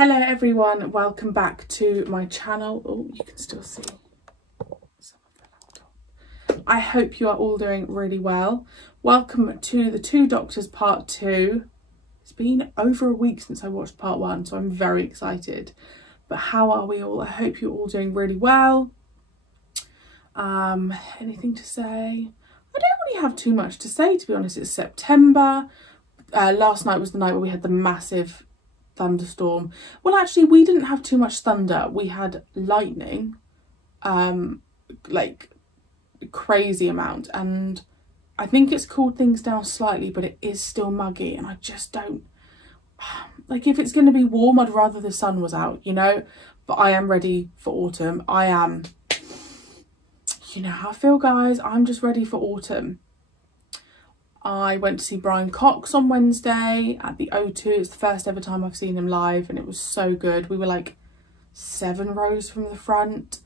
Hello everyone, welcome back to my channel. Oh, you can still see some of the laptop. I hope you are all doing really well. Welcome to the Two Doctors Part 2. It's been over a week since I watched Part 1, so I'm very excited. But how are we all? I hope you're all doing really well. Anything to say? I don't really have too much to say, to be honest. It's September. Last night was the night where we had the massive thunderstorm. Well, actually, we didn't have too much thunder. We had lightning, like crazy amount, and I think it's cooled things down slightly, but it is still muggy, and I just don't like, if it's going to be warm, I'd rather the sun was out, you know. But I am ready for autumn. I am, you know how I feel, guys. I'm just ready for autumn. I went to see Brian Cox on Wednesday at the O2. It's the first ever time I've seen him live, and it was so good. We were like 7 rows from the front.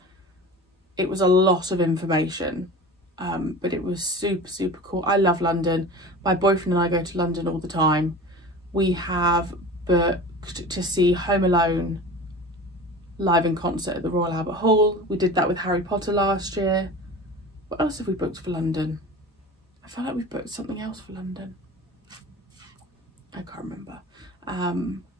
It was a lot of information, but it was super cool. I love London. My boyfriend and I go to London all the time. We have booked to see Home Alone live in concert at the Royal Albert Hall. We did that with Harry Potter last year. What else have we booked for London? I feel like we've booked something else for London. I can't remember.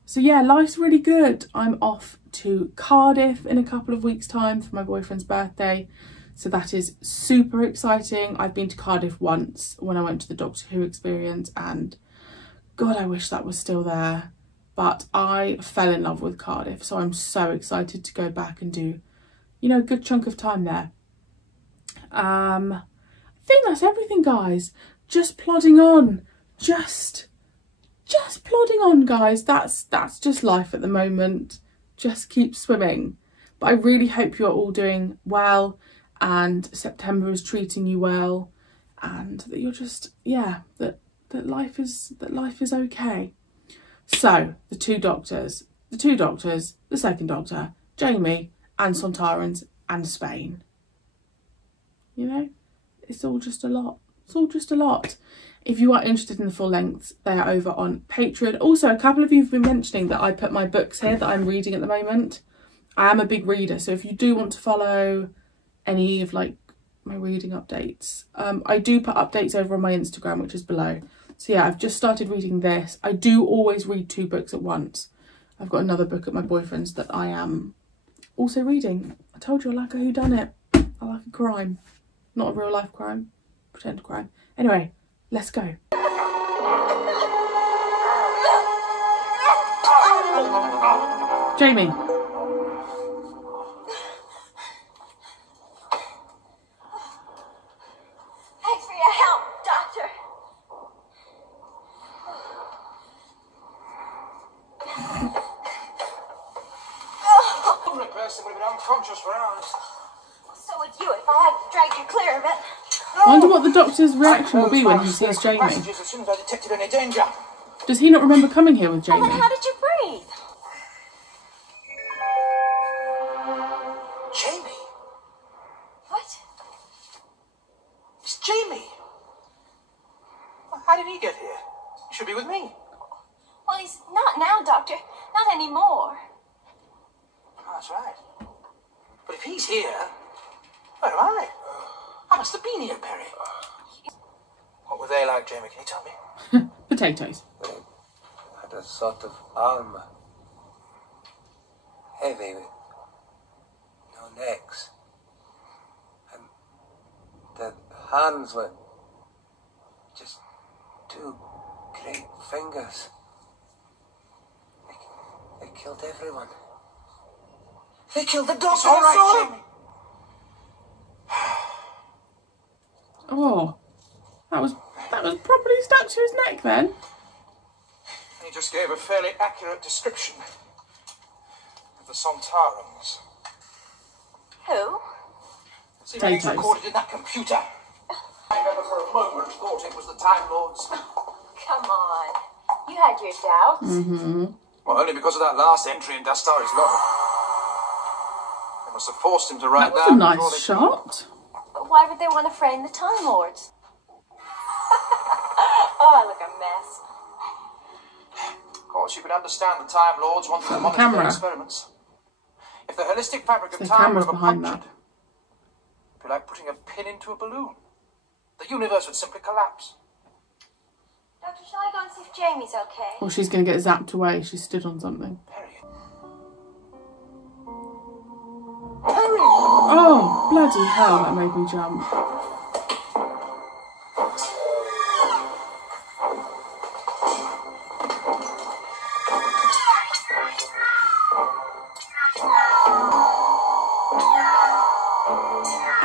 So yeah, life's really good. I'm off to Cardiff in a couple of weeks' time for my boyfriend's birthday. So that is super exciting. I've been to Cardiff once when I went to the Doctor Who experience, and God, I wish that was still there. But I fell in love with Cardiff, so I'm so excited to go back and do, you know, a good chunk of time there. I think that's everything, guys. Just plodding on, just plodding on, guys. That's just life at the moment. Just keep swimming. But I really hope you're all doing well, and September is treating you well, and that you're just, yeah, that life is okay. So the two doctors, the second Doctor, Jamie, and Sontarans, and Spain. You know, it's all just a lot. It's all just a lot. If you are interested in the full lengths, they are over on Patreon. Also, a couple of you have been mentioning that I put my books here that I'm reading at the moment. I am a big reader, so if you do want to follow any of like my reading updates, I do put updates over on my Instagram, which is below. So yeah, I've just started reading this. I do always read 2 books at once. I've got another book at my boyfriend's that I am also reading. I told you I like a whodunit. I like a crime. Not a real life crime, pretend crime. Anyway, let's go. Jamie. Thanks for your help, Doctor. Every person would have been unconscious for hours. So would you if I hadn't dragged you clear of it. I wonder what the Doctor's reaction will be when he sees Jamie. As soon as I detected any danger. Does he not remember coming here with Jamie? Well, then how did you breathe? Jamie? What? It's Jamie. Well, how did he get here? He should be with me. Well, he's not now, Doctor. Not anymore. Oh, that's right. But if he's here, where am I? I must have been here, Perry. What were they like, Jamie? Can you tell me? Potatoes. They had a sort of armour. Heavy, with no necks. And the hands were just 2 great fingers. They killed everyone. They killed the doctor. All right, Jamie. Oh, that was properly stuck to his neck then. He just gave a fairly accurate description of the Sontarans. Who? See, it's recorded in that computer. I never for a moment thought it was the Time Lords. Come on. You had your doubts. Well, only because of that last entry in Dastari's log. They must have forced him to write That was a down. nice shot. But why would they want to frame the Time Lords? Oh, I look a mess. Of course, you can understand the Time Lords wanting to monitor camera. their experiments. If the holistic fabric of The time were camera's ever behind punctured, that. it'd be like putting a pin into a balloon. The universe would simply collapse. Doctor, shall I go and see if Jamie's okay? Or she's going to get zapped away. She stood on something. Perry. Oh, bloody hell, that made me jump.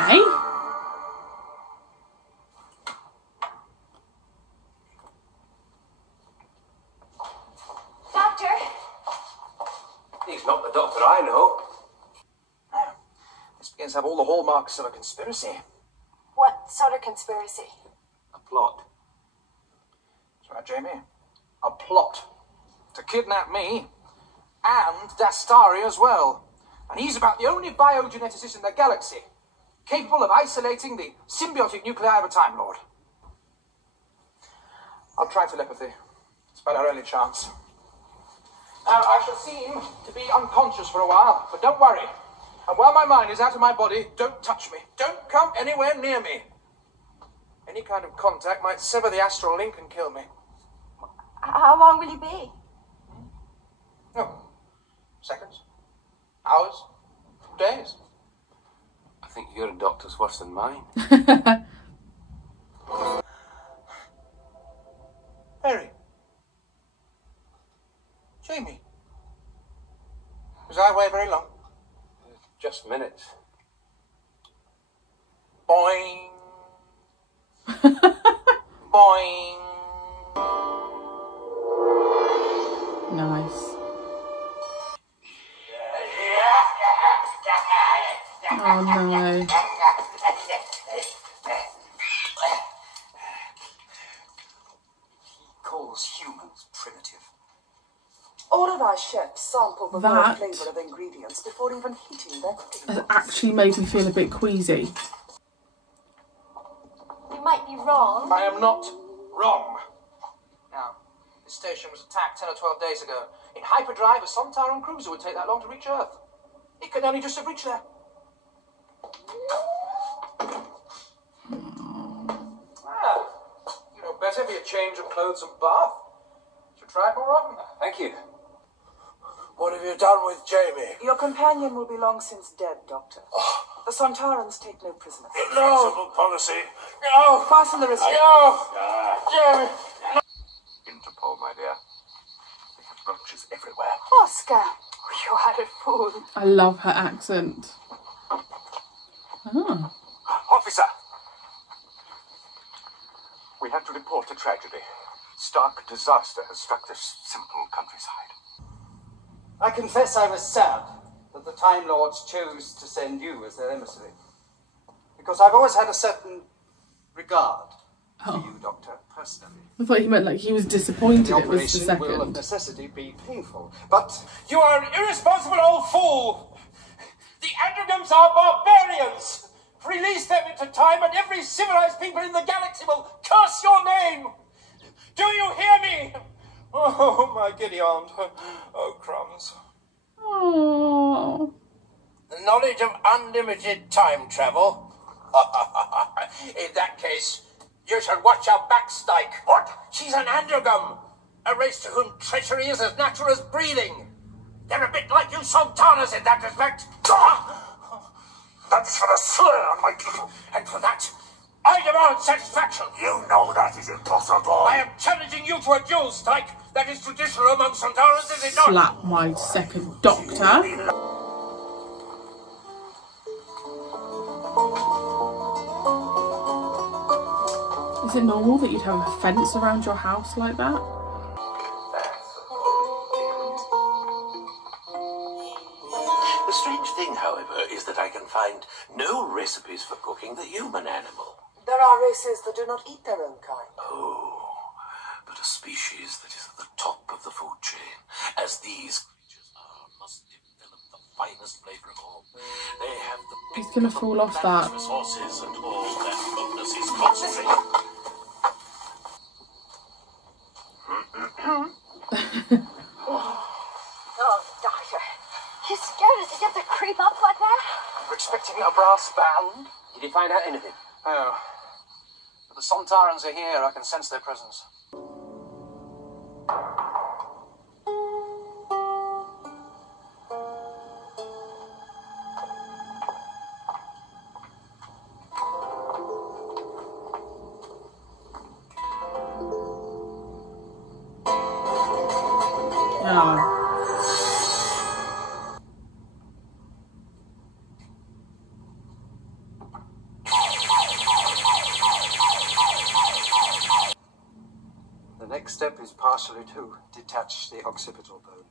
Eh? Doctor? He's not the doctor I know. Now, this begins to have all the hallmarks of a conspiracy. What sort of conspiracy? A plot. That's right, Jamie. A plot to kidnap me and Dastari as well. And he's about the only biogeneticist in the galaxy capable of isolating the symbiotic nuclei of a Time Lord. I'll try telepathy. It's about our only chance. Now, I shall seem to be unconscious for a while, but don't worry. And while my mind is out of my body, don't touch me. Don't come anywhere near me. Any kind of contact might sever the astral link and kill me. How long will you be? No. Seconds. Hours. Days. I think your doctor's worse than mine. Harry. Jamie. Was I away very long? Just minutes. Boing. Boing. Nice. Oh no. He calls humans primitive. All of our chefs sample the That- flavour of ingredients before even heating their cooking. It actually made me feel a bit queasy. You might be wrong. I am not wrong. Now, this station was attacked 10 or 12 days ago. In hyperdrive, a Sontaran cruiser would take that long to reach Earth. It could only just have reached there. Ah, you know better for your change of clothes and bath. Should try it more often. Thank you. What have you done with Jamie? Your companion will be long since dead, Doctor. The Sontarans take no prisoners. No. Policy. No. Fasten the receipt. No. Jamie. Interpol, my dear. They have brooches everywhere. Oscar, you are a fool. I love her accent. Oh. Officer! We have to report a tragedy. Stark disaster has struck this simple countryside. I confess I was sad that the Time Lords chose to send you as their emissary. Because I've always had a certain regard for you, Doctor, personally. I thought he meant like he was disappointed The it was the operation will of second. necessity be painful, but You are an irresponsible old fool. The Androgams are barbarians. Release them into time and every civilized people in the galaxy will curse your name. Do you hear me? Oh, my giddy aunt. Oh, crumbs. Oh. The knowledge of unlimited time travel? In that case, you should watch your back, Stike. What? She's an Androgam. A race to whom treachery is as natural as breathing. They're a bit like you Sultanas in that respect. That's for the slur on my people. And for that, I demand satisfaction. You know that is impossible. I am challenging you to a duel, Stike. That is traditional among Sultanas, is it not? Slap my second doctor. Is it normal that you'd have a fence around your house like that? The strange thing, however, is that I can find no recipes for cooking the human animal. There are races that do not eat their own kind. Oh, but a species that is at the top of the food chain, as these creatures are, must develop the finest flavor of all. They have the He's gonna fall off that. resources, and all their bonus is concentrated. You scared us to get to creep up like that? We're expecting a brass band. Did you find out anything? Oh. But the Sontarans are here. I can sense their presence. Oh. The next step is partially to detach the occipital bone.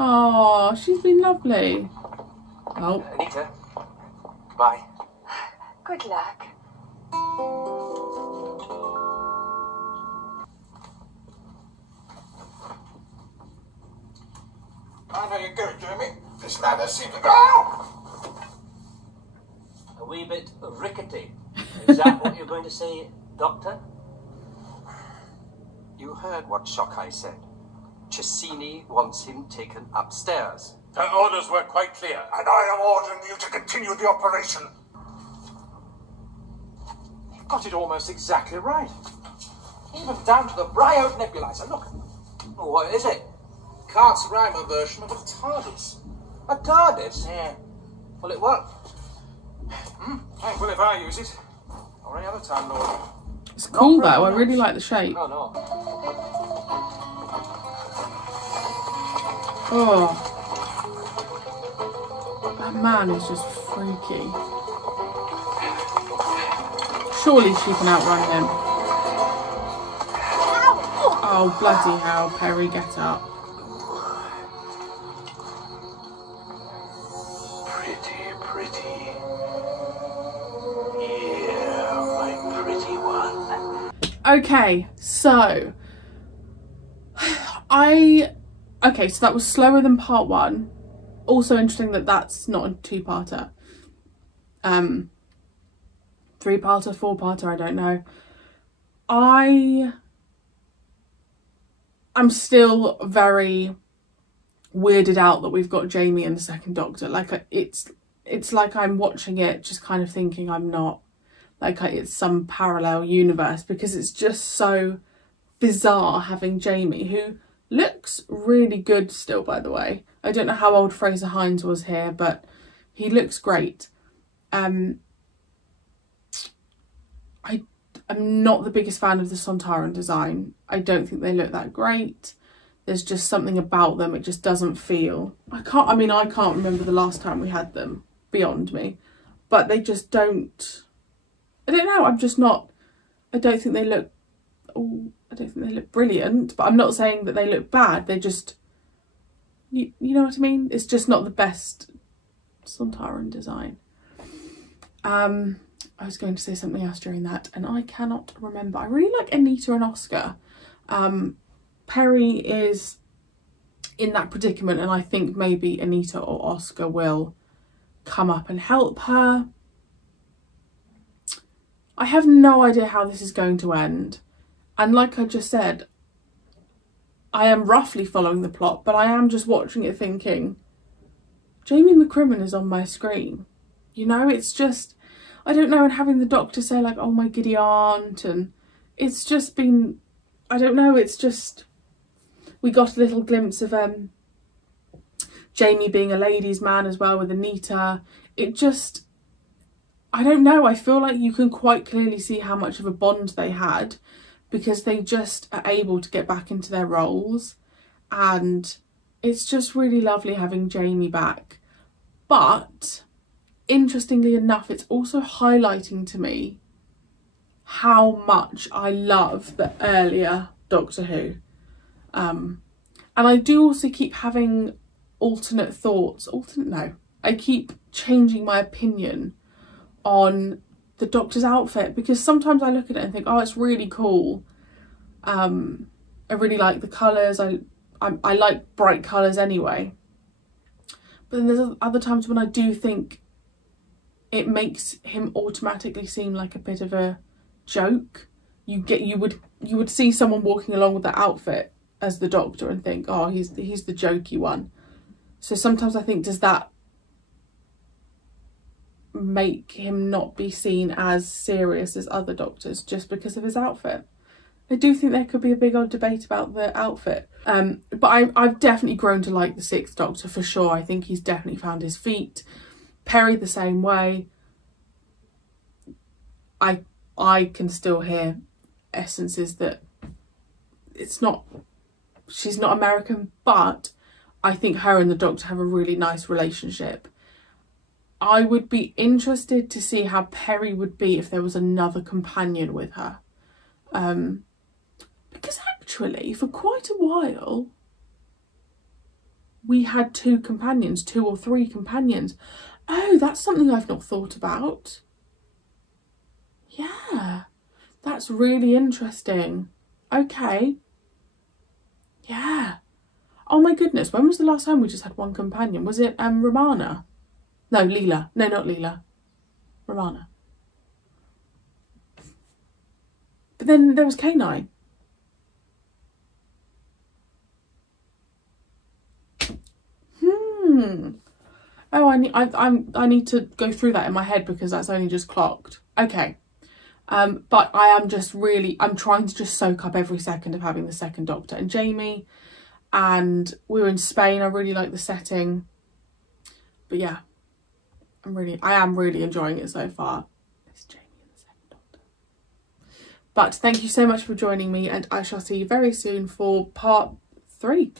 Oh, she's been lovely. Oh. Anita, goodbye. Good luck. I know you're good, Jamie. This ladder seems to go. A wee bit rickety. Is that what you're going to say, Doctor? You heard what Shokai said. Cecchini wants him taken upstairs. Her orders were quite clear. And I am ordering you to continue the operation. You've got it almost exactly right. Even down to the Bryode nebulizer. Look. What is it? Cart's Rhymer version of a TARDIS. A TARDIS? Yeah. Will it work? I will if I use it. Or any other Time Lord. It's cool though, I really like the shape. Oh, no. Oh. That man is just freaky. Surely she can outrun him. Oh, bloody hell, Perry, get up. Pretty. Yeah, my pretty one. Okay, so okay, so that was slower than part one. Also interesting that that's not a two-parter. Three-parter, four-parter, I don't know. I'm still very weirded out that we've got Jamie and the second Doctor. Like, it's like I'm watching it just kind of thinking I'm not, like it's some parallel universe, because it's just so bizarre having Jamie, who looks really good still, by the way. I don't know how old Fraser Hines was here, but he looks great. I'm not the biggest fan of the Sontaran design. I don't think they look that great. There's just something about them, it just doesn't feel... I can't remember the last time we had them, beyond me. But they just don't... I don't know, I'm just not... I don't think they look brilliant, but I'm not saying that they look bad. They're just... You know what I mean? It's just not the best Sontaran design. I was going to say something else during that, and I cannot remember. I really like Anita and Oscar. Perry is in that predicament, and I think maybe Anita or Oscar will come up and help her. I have no idea how this is going to end. And like I just said, I am roughly following the plot, but I am just watching it thinking, Jamie McCrimmon is on my screen. You know, it's just... I don't know, and having the Doctor say like, oh my giddy aunt, and it's just been, I don't know, it's just, we got a little glimpse of Jamie being a ladies' man as well with Anita. It just, I don't know, I feel like you can quite clearly see how much of a bond they had, because they just are able to get back into their roles, and it's just really lovely having Jamie back. But interestingly enough, it's also highlighting to me how much I love the earlier Doctor Who. And I do also keep having alternate thoughts. I keep changing my opinion on the Doctor's outfit, because sometimes I look at it and think, oh, it's really cool. I really like the colours. I like bright colours anyway. But then there's other times when I do think it makes him automatically seem like a bit of a joke. You would see someone walking along with that outfit as the Doctor and think, oh, he's the jokey one. So sometimes I think, does that make him not be seen as serious as other Doctors just because of his outfit? I do think there could be a big old debate about the outfit. But I've definitely grown to like the 6th Doctor for sure. I think he's definitely found his feet. Perry the same way. I can still hear essences that she's not American, but I think her and the Doctor have a really nice relationship. I would be interested to see how Perry would be if there was another companion with her. Because actually, for quite a while, we had 2 companions, 2 or 3 companions. Oh, that's something I've not thought about. Yeah, that's really interesting. Okay. Yeah. Oh my goodness, when was the last time we just had 1 companion? Was it Romana? No, Leela. No, not Leela. Romana. But then there was K9. Oh, I need to go through that in my head because that's only just clocked. Okay. But I'm trying to just soak up every second of having the 2nd Doctor and Jamie. And we're in Spain. I really like the setting. But yeah, I am really enjoying it so far. It's Jamie and the 2nd Doctor. But thank you so much for joining me, and I shall see you very soon for part 3.